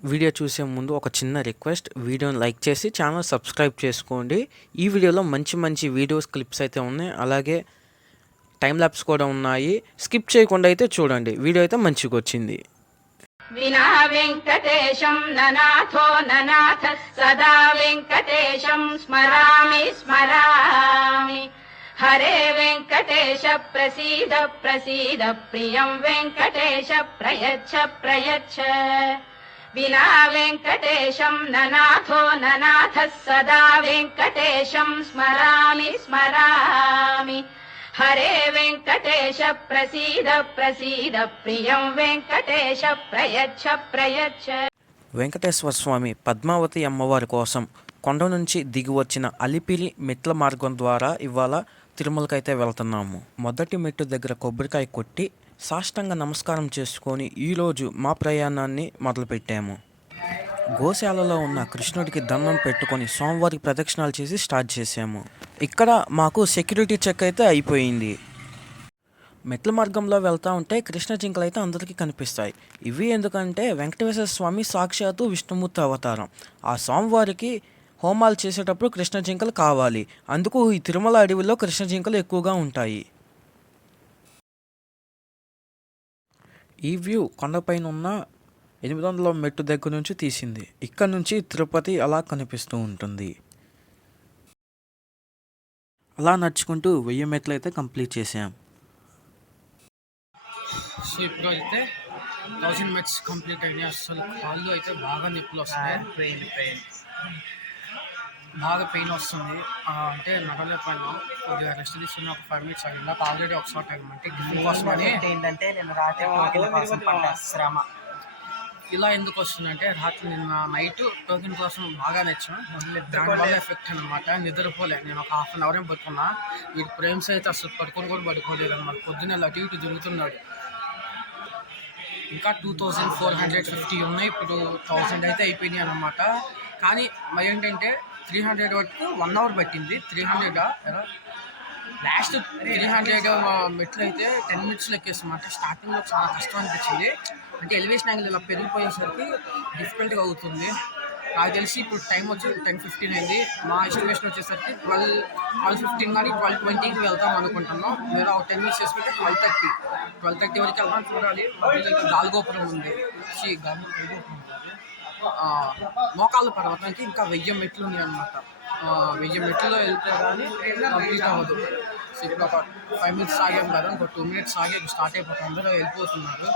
Video చూసే ముందు ఒక చిన్న రిక్వెస్ట్, వీడియోని లైక్ చేసి ఛానల్ సబ్స్క్రైబ్ చేసుకోండి. ఈ వీడియోలో మంచి వీడియోస్ క్లిప్స్ అయితే ఉన్నాయి, అలాగే టైం ల్యాప్స్ కూడా ఉన్నాయి. స్కిప్ చేయకుండా అయితే చూడండి, వీడియో అయితే మంచిగా వచ్చింది. వినా వెంకటేశం ననాథో ననాథ సదా వెంకటేశం స్మరామి స్మరామి. హరే వెంకటేశ ప్రసీద ప్రసీద ప్రియం వెంకటేశ ప్రయచ్చ ప్రయచ్చ. వినా వెంకటేశం ననాథో ననాథ సదా వెంకటేశం స్మరామి స్మరామి. హరే వెంకటేశ ప్రసీద ప్రసీద ప్రియం వెంకటేశ ప్రయచ్చ ప్రయచ్చ. వెంకటేశ్వర స్వామి పద్మావతి అమ్మవారి కోసం కొండ నుంచి దిగి వచ్చిన అలిపిరి మెట్ల మార్గం ద్వారా ఇవాళ తిరుమలకైతే వెళ్తున్నాము. మొదటి మెట్టు దగ్గర కొబ్బరికాయ కొట్టి సాష్టాంగ నమస్కారం చేసుకొని ఈరోజు మా ప్రయాణాన్ని మొదలుపెట్టాము. గోశాలలో ఉన్న కృష్ణుడికి దండం పెట్టుకొని స్వామివారికి ప్రదక్షిణాలు చేసి స్టార్ట్ చేసాము. ఇక్కడ మాకు సెక్యూరిటీ చెక్ అయితే అయిపోయింది. మెట్ల మార్గంలో వెళ్తూ ఉంటే కృష్ణ జింకలు అయితే అందరికీ కనిపిస్తాయి. ఇవి ఎందుకంటే వెంకటేశ్వర స్వామి సాక్షాత్తు విష్ణుమూర్తి అవతారం. ఆ స్వామివారికి హోమాలు చేసేటప్పుడు కృష్ణ జింకలు కావాలి, అందుకు ఈ తిరుమల అడవిలో కృష్ణ జింకలు ఎక్కువగా ఉంటాయి. ఈ వ్యూ కొండపైన ఉన్న 800 మెట్టు దగ్గర నుంచి తీసింది. ఇక్కడ నుంచి తిరుపతి అలా కనిపిస్తూ ఉంటుంది. అలా నడుచుకుంటూ 1000 మెట్లు అయితే కంప్లీట్ చేసాం. సో ఇప్పుడు అయితే 1000 మెట్స్ కంప్లీట్ అయినాయి. అసలు కాళ్ళు అయితే బాగా నొప్పులు వస్తున్నాయి, బాగా పెయిన్ వస్తుంది. అంటే నడలేకపోయినా కొద్దిగా రెస్ట్ తీసుకుని ఒక 5 మినిట్స్ అయిందా. ఆల్రెడీ ఒకసారి అంటే గిఫ్ట్ కోసం అని ఏంటంటే నేను రాత్రి శ్రమ ఇలా ఎందుకు వస్తుందంటే రాత్రి నిన్న నైట్ టోకెన్ కోసం బాగా నచ్చాం, దానివల్ల ఎఫెక్ట్ అనమాట. నిద్రపోలే, నేను ఒక హాఫ్ అన్ అవర్ పడుకున్నా. వీడు ప్రేమ్స్ అయితే అసలు పడుకొని కూడా పడుకోలేదు అనమాట. పొద్దున్న అటు ఇటు తిరుగుతున్నాడు. ఇంకా 2450 ఉన్నాయి, ఇప్పుడు 1000 అయితే అయిపోయినాయి అనమాట. కానీ మరి ఏంటంటే 300 వరకు 1 అవర్ పట్టింది. 300 లాస్ట్ 300 మెట్లు అయితే 10 మినిట్స్లో ఎక్కేస్తామంటే స్టార్టింగ్లో చాలా కష్టం అనిపించింది. అంటే ఎలివేషన్ యాంగిల్ ఇలా పెరిగిపోయేసరికి డిఫికల్ట్గా అవుతుంది. నాకు తెలిసి ఇప్పుడు టైం వచ్చి 10:15 అయింది. మా ఎస్టిమేషన్ వచ్చేసరికి 12:15 కానీ 12:20కి వెళ్తాం అనుకుంటున్నాం. మీరు ఒక 10 మినిట్స్ చేసుకుంటే 12:30 వరకు వెళ్దాం. చూడాలి. గాలిగోపురం ఉంది, మోకాళ్ళ పర్వతానికి ఇంకా 1000 మెట్లు ఉన్నాయి అన్నమాట. 1000 మెట్లలో వెళ్ళిపోవడాన్ని కంప్లీట్ అవ్వదు. సో ఇప్పుడు ఒక 5 మినిట్స్ ఆగాం కదా, ఇంకో 2 మినిట్స్ ఆగే స్టార్ట్ అయిపోతుంది. అందరూ వెళ్ళిపోతున్నారు.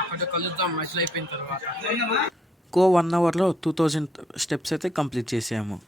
అక్కడ కలుద్దాం మెట్లు అయిపోయిన తర్వాత. 1 అవర్లో 2000 స్టెప్స్ అయితే కంప్లీట్ చేసాము.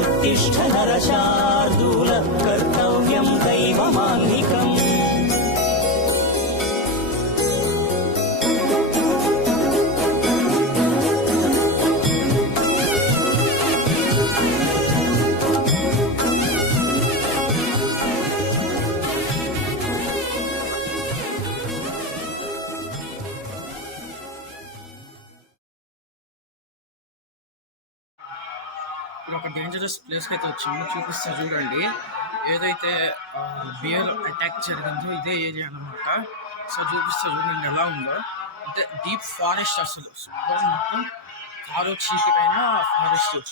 उत्तिष्ठ नरशार्दूल कर्तव्यं दैवमान्निकम्. ఒక డేంజరస్ ప్లేస్కి అయితే వచ్చింది, చూపిస్తా చూడండి. ఏదైతే బియర్ అటాక్ జరిగిందో ఇదే ఏరియా అనమాట. సో చూపిస్తా చూడండి ఎలా ఉందో. అంటే డీప్ ఫారెస్ట్, అసలు సూపర్. మొత్తం కారు చీకటైన ఫారెస్ట్.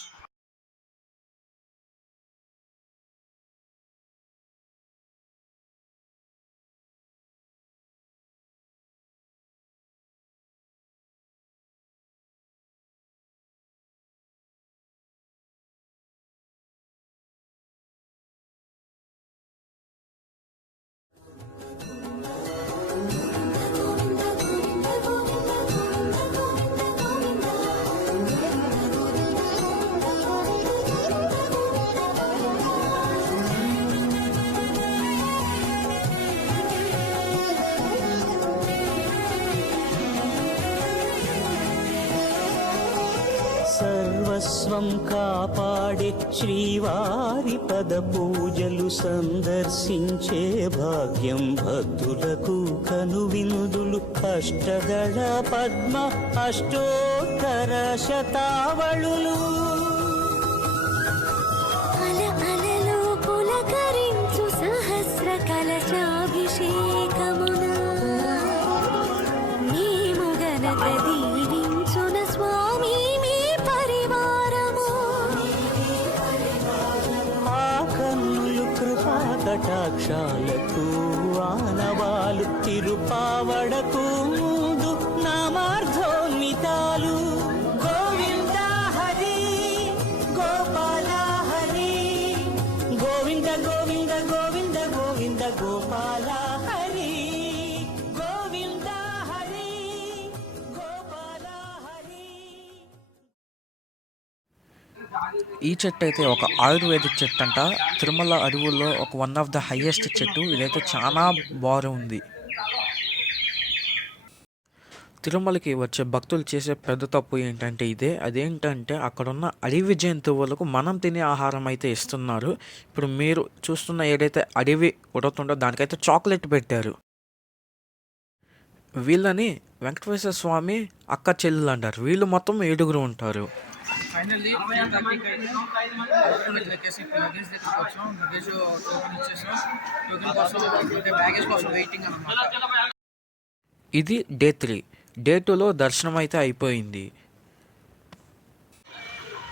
సర్వస్వం కాపాడే శ్రీవారి పద పూజలు సందర్శించే భాగ్యం భక్తులకు కనువినుదులు అష్టదళ పద్మ అష్టోత్తర శతావళులు అలలు పులకరించు సహస్ర కలశాభిషేకమున మేము గనక దీవించున స్వామి మీ పరివారము ఆ కన్నులు కృపా కటాక్షాలకు ఆనవాలు తిరుపావడకు ముందు నామార్థోన్మితాలు గోవింద హరి గోపాల హరి గోవింద గోవింద గోవింద గోవింద గోపాల హరి గోవింద హరి గోపాల హరి. ఈ చెట్టు అయితే ఒక ఆయుర్వేదిక్ చెట్టు అంట. తిరుమల అడవుల్లో ఒక వన్ ఆఫ్ ద హైయెస్ట్ చెట్టు. ఇదైతే చాలా బాగుంది. తిరుమలకి వచ్చే భక్తులు చేసే పెద్ద తప్పు ఏంటంటే అదేంటంటే అక్కడున్న అడవి జంతువులకు మనం తినే ఆహారం అయితే ఇస్తున్నారు. ఇప్పుడు మీరు చూస్తున్న ఏదైతే అడవి ఉడుతుందో దానికైతే చాక్లెట్ పెట్టారు. వీళ్ళని వెంకటేశ్వర స్వామి అక్క చెల్లెలు అంటారు. వీళ్ళు మొత్తం 7 ఉంటారు. ఫైనల్లీ లెక్కేసి లగేజ్ దగ్గరికి వచ్చాం. లగేజ్ టోకెన్ ఇచ్చేసాం. టోకెన్ కోసం అంటే బ్యాగేజ్ కోసం వెయిటింగ్ అనమాట. ఇది డే 3. డే 2లో దర్శనం అయితే అయిపోయింది.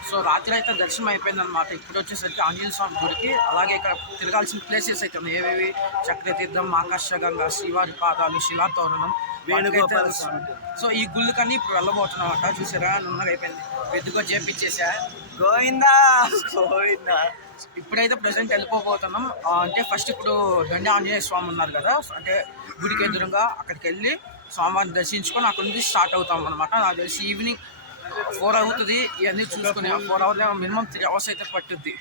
సో రాత్రి అయితే దర్శనం అయిపోయింది అనమాట. ఇప్పుడు వచ్చేసరికి ఆంజనేయ స్వామి గుడికి, అలాగే ఇక్కడ తిరగాల్సిన ప్లేసెస్ అయితే ఉన్నాయి. ఏవేవి? చక్రతీర్థం, ఆకాశగంగా, శ్రీవారి పాదాలు, శిలాతోరణం, వేణుగోపాల స్వామి. సో ఈ గుళ్ళకన్నీ ఇప్పుడు వెళ్ళబోతున్నాం అంట. చూసారా, నున్నగా అయిపోయింది. పెద్దగా చేపించేసా. గోవిందా గోవిందా. ఇప్పుడైతే ప్రజెంట్ వెళ్ళిపోతున్నాం. అంటే ఫస్ట్ ఇప్పుడు దండి ఆంజనేయ స్వామి ఉన్నారు కదా, అంటే గుడికి ఎదురుగా అక్కడికి వెళ్ళి స్వామివారిని దర్శించుకొని అక్కడ నుంచి స్టార్ట్ అవుతాం అనమాట. నాకు తెలిసి ఈవినింగ్ 4 అవుతుంది. ఇవన్నీ చూసుకుని 4 అవర్స్ మినిమం 3 అవర్స్ అయితే పట్టుద్ది.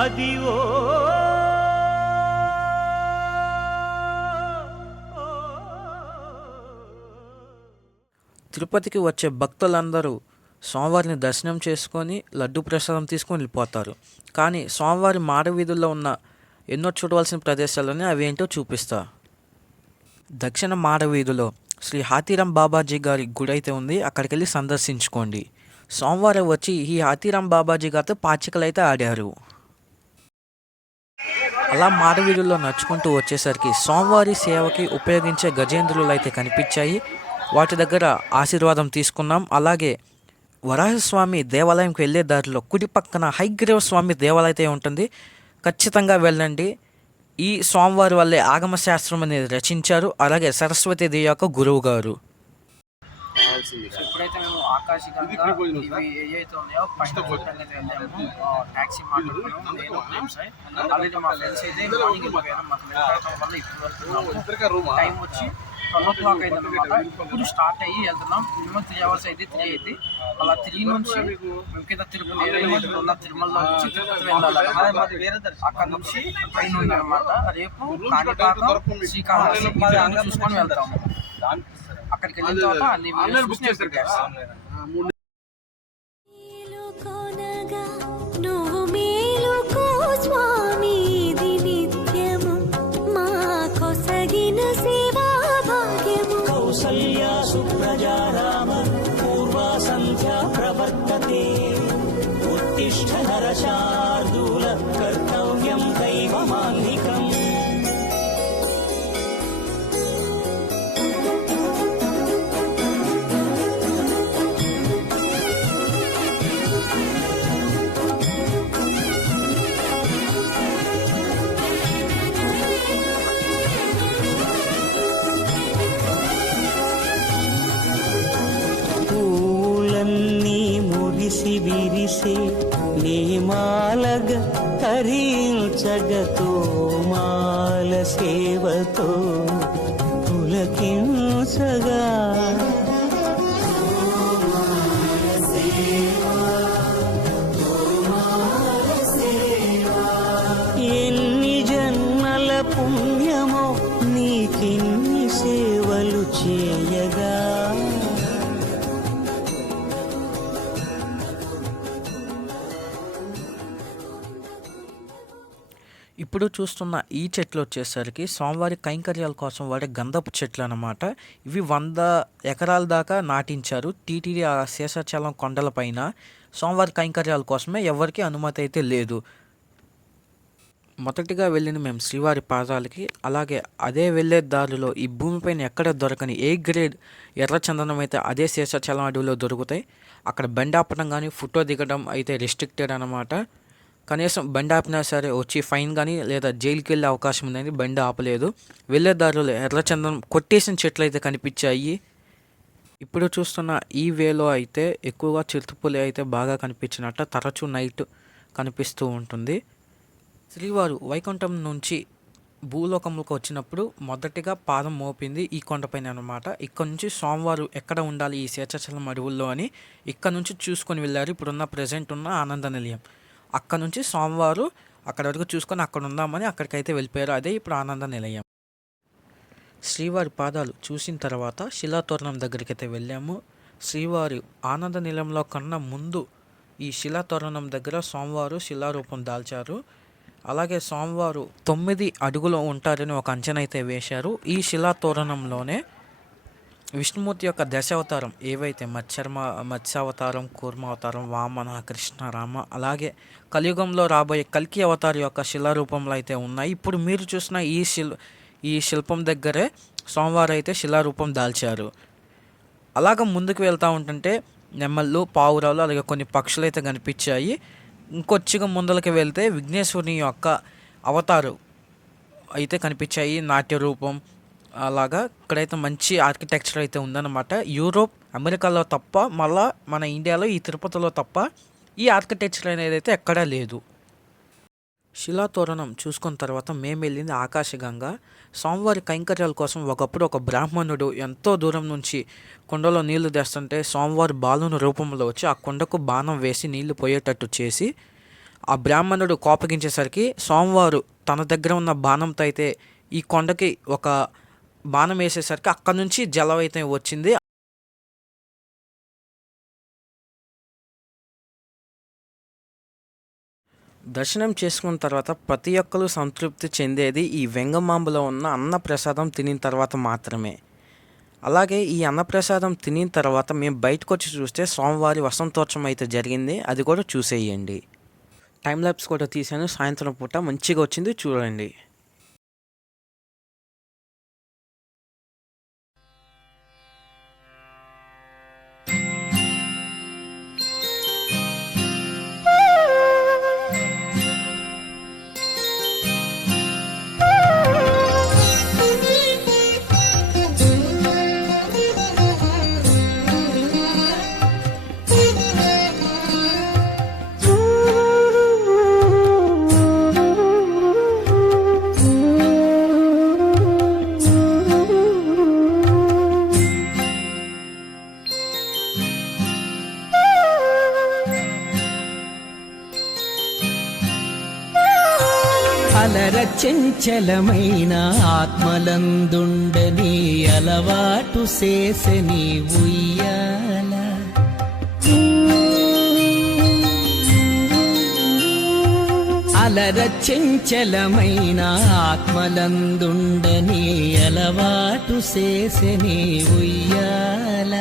అదివో తిరుపతికి వచ్చే భక్తులందరూ స్వామివారిని దర్శనం చేసుకొని లడ్డు ప్రసాదం తీసుకొని వెళ్ళిపోతారు. కానీ స్వామివారి మాడవీధుల్లో ఉన్న ఎన్నో చూడవలసిన ప్రదేశాలని అవి ఏంటో చూపిస్తా. దక్షిణ మాడవీధిలో శ్రీ హాతీరాం బాబాజీ గారి గుడి అయితే ఉంది. అక్కడికి వెళ్ళి సందర్శించుకోండి. సోమవారం వచ్చి ఈ హాతీరాం బాబాజీ గారితో పాచికలు అయితే ఆడారు. అలా మాడవీధుల్లో నడుచుకుంటూ వచ్చేసరికి స్వామివారి సేవకి ఉపయోగించే గజేంద్రులు అయితే కనిపించాయి. వాటి దగ్గర ఆశీర్వాదం తీసుకున్నాం. అలాగే వరాహస్వామి దేవాలయంకి వెళ్ళే దారిలో కుడి పక్కన హయగ్రీవ స్వామి దేవాలయం అయితే ఉంటుంది. ఖచ్చితంగా వెళ్ళండి. ఈ స్వామివారి వల్లే ఆగమ శాస్త్రం అనేది రచించారు. అలాగే సరస్వతీదేవి యొక్క గురువు గారు. సో ఇప్పుడైతే మేము ఆకాశగంగా ఇవి ఏవైతే ఉన్నాయో ఫస్ట్ అయితే వెళ్ళాము. ట్యాక్సీ మాట్లాడుకున్నాము. నేను ప్రేమ్ సాయి ఆల్రెడీ మా ఫ్రెండ్స్ అయితే మార్నింగ్ వెళ్ళిపోయారు. మాకు వెళ్ళడం వల్ల ఇప్పుడు వెళ్తున్నాము. టైం వచ్చి 12 o'clock అయింది అనమాట. ఇప్పుడు స్టార్ట్ అయ్యి వెళ్తున్నాం. మినిమం 3 hours అయితే 3 అయింది. అలా 3 నుంచి మేము కింద తిరుపతి ఉన్న తిరుమలలో నుంచి తిరుపతి వెళ్ళాలి. అక్కడ నుంచి ట్రైన్ ఉందన్నమాట. రేపు కాణిపాకం, శ్రీకాళహస్తి చూసుకొని వెళ్తాము. అక్కడికి వెళ్ళిన తర్వాత అన్ని నువ్వు మేలుకో స్వామి నిత్యము మా కొసగిన సేవా భాగ్యము. కౌసల్యా సుప్రజా రామ పూర్వా సంధ్యా ప్రవర్తతే ఉత్తిష్ఠ నరశార్దూల కర్తవ్యం దైవమాన్నికం. విరిసే నేమాలగ హరించగతో మాల సేవతో పులకించగా ఎన్ని నీకిన్ని సేవలు చేయగా ఇప్పుడు చూస్తున్న ఈ చెట్లు వచ్చేసరికి స్వామివారి కైంకర్యాల కోసం వాడే గంధపు చెట్లు అన్నమాట. ఇవి 100 ఎకరాల దాకా నాటించారు టీటీడీ ఆ శేషాచలం కొండలపైన. స్వామివారి కైంకర్యాల కోసమే ఎవరికి అనుమతి అయితే లేదు. మొదటిగా వెళ్ళిన మేము శ్రీవారి పాదాలకి, అలాగే అదే వెళ్ళే దారిలో ఈ భూమిపైన ఎక్కడ దొరకని ఏ గ్రేడ్ ఎర్రచందనం అయితే అదే శేషాచలం అడవిలో దొరుకుతాయి. అక్కడ బండి ఆపడం కానీ ఫోటో దిగడం అయితే రెస్ట్రిక్టెడ్ అన్నమాట. కనీసం బండి ఆపినా సరే వచ్చి ఫైన్ కానీ లేదా జైలుకి వెళ్ళే అవకాశం ఉందని బండి ఆపలేదు. వెళ్ళే దారిలో ఎర్రచందనం కొట్టేసిన చెట్లు అయితే కనిపించాయి. ఇప్పుడు చూస్తున్న ఈ వేలో అయితే ఎక్కువగా చిరుతపులి అయితే బాగా కనిపించినట్టు తరచూ నైట్ కనిపిస్తూ ఉంటుంది. శ్రీవారు వైకుంఠం నుంచి భూలోకంలోకి వచ్చినప్పుడు మొదటిగా పాదం మోపింది ఈ కొండపైన అనమాట. ఇక్కడ నుంచి స్వామివారు ఎక్కడ ఉండాలి ఈ శేషాచలం అడవుల్లో అని ఇక్కడ నుంచి చూసుకొని వెళ్ళారు. ఇప్పుడున్న ప్రజెంట్ ఉన్న ఆనంద నిలయం అక్కడ నుంచి స్వామివారు అక్కడ వరకు చూసుకొని అక్కడ ఉందామని అక్కడికైతే వెళ్ళిపోయారు. అదే ఇప్పుడు ఆనంద నిలయం. శ్రీవారి పాదాలు చూసిన తర్వాత శిలాతోరణం దగ్గరికి అయితే వెళ్ళాము. శ్రీవారి ఆనంద నిలయంలో కన్నా ముందు ఈ శిలాతోరణం దగ్గర స్వామివారు శిలారూపం దాల్చారు. అలాగే స్వామివారు 9 అడుగులు ఉంటారని ఒక అంచనా అయితే వేశారు. ఈ శిలాతోరణంలోనే విష్ణుమూర్తి యొక్క దశావతారం ఏవైతే మత్స్యావతారం, కూర్మావతారం, వామన, కృష్ణ, రామ, అలాగే కలియుగంలో రాబోయే కల్కి అవతారం యొక్క శిలారూపంలో అయితే ఉన్నాయి. ఇప్పుడు మీరు చూసిన ఈ శిల్పం దగ్గరే స్వామివారు అయితే శిలారూపం దాల్చారు. అలాగ ముందుకు వెళ్తూ ఉంటుంటే నెమళ్ళు, పావురాలు, అలాగే కొన్ని పక్షులు అయితే కనిపించాయి. ఇంకొచ్చిగా ముందలకి వెళ్తే విఘ్నేశ్వరుని యొక్క అవతారం అయితే కనిపించాయి, నాట్య రూపం. అలాగా ఇక్కడైతే మంచి ఆర్కిటెక్చర్ అయితే ఉందన్నమాట. యూరోప్, అమెరికాలో తప్ప, మళ్ళా మన ఇండియాలో ఈ తిరుపతిలో తప్ప ఈ ఆర్కిటెక్చర్ అనేది అయితే ఎక్కడా లేదు. శిలాతోరణం చూసుకున్న తర్వాత మేము వెళ్ళింది ఆకాశగంగా. స్వామివారి కైంకర్యాల కోసం ఒకప్పుడు ఒక బ్రాహ్మణుడు ఎంతో దూరం నుంచి కొండలో నీళ్లు తెస్తుంటే స్వామివారి బాలుని రూపంలో వచ్చి ఆ కొండకు బాణం వేసి నీళ్లు పోయేటట్టు చేసి ఆ బ్రాహ్మణుడు కోపగించేసరికి స్వామివారు తన దగ్గర ఉన్న బాణంతో అయితే ఈ కొండకి ఒక బాణం వేసేసరికి అక్కడ నుంచి జలం అయితే వచ్చింది. దర్శనం చేసుకున్న తర్వాత ప్రతి ఒక్కరు సంతృప్తి చెందేది ఈ వెంగమాంబలో ఉన్న అన్నప్రసాదం తినిన తర్వాత మాత్రమే. అలాగే ఈ అన్నప్రసాదం తినిన తర్వాత మేము బయటకు వచ్చి చూస్తే స్వామివారి వసంతోత్సవం అయితే జరిగింది. అది కూడా చూసేయండి. టైం ల్యాప్స్ కూడా తీసాను. సాయంత్రం పూట మంచిగా వచ్చింది, చూడండి. అలర చెంచలమైన ఆత్మలందుండని అలవాటు చేసని ఉయ్యాల అలర చెంచలమైన ఆత్మలందుండని అలవాటు చేసని ఉయ్యాల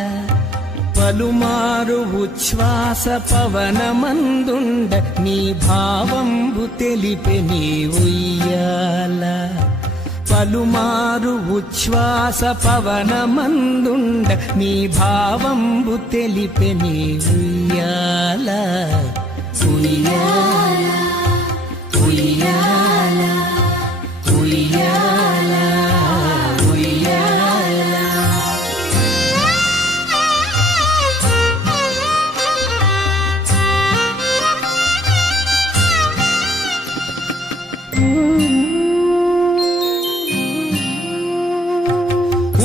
పలుమారు ఉచ్ఛ్వాస పవనమందుండ నీ భావంబు తెలిపె నీ ఉయ్యాల పలుమారు ఉచ్ఛ్వాస పవనమందుండ నీ భావంబు తెలిపె నీ ఉయ్యాల ఉయ్యాల ఉయ్యాల ఉయ్యాల ఉయ్యాల.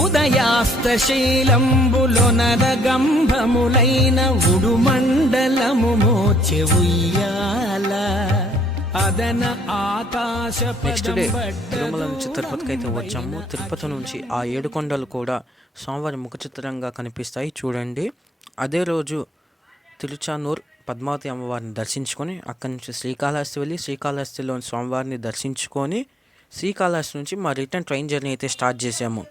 ఉదయాస్తశీలంబులొనరగంభములైన ఉడుమండలము మోచె ఉయ్యాల అదన ఆకాశ నెక్స్ట్ డే తిరుమల నుంచి తిరుపతికి అయితే వచ్చాము. తిరుపతి నుంచి ఆ 7 కొండలు కూడా స్వామివారి ముఖ చిత్రంగా కనిపిస్తాయి చూడండి. అదే రోజు తిరుచానూర్ పద్మావతి అమ్మవారిని దర్శించుకొని అక్కడి నుంచి శ్రీకాళహస్తి వెళ్ళి శ్రీకాళహస్తిలోని స్వామివారిని దర్శించుకొని శ్రీకాళహస్తి నుంచి మా రిటర్న్ ట్రైన్ జర్నీ అయితే స్టార్ట్ చేసాము.